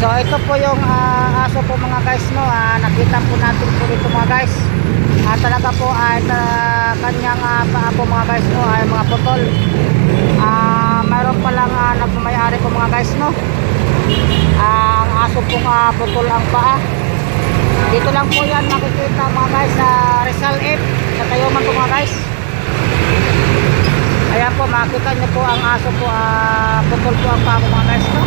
So ito po yung aso po mga guys, no. Nakita po natin po dito mga guys. Talaga po kanyang paa po mga guys, no, ay mga putol. Mayroon pa lang nagmamayari po mga guys, no. Ang aso pong putol ang paa. Dito lang po yan makikita mga guys sa Rizal F, sa Tayuman po mga guys. Ayan po, makikita nyo po ang aso po, putol po ang paa po mga guys, no.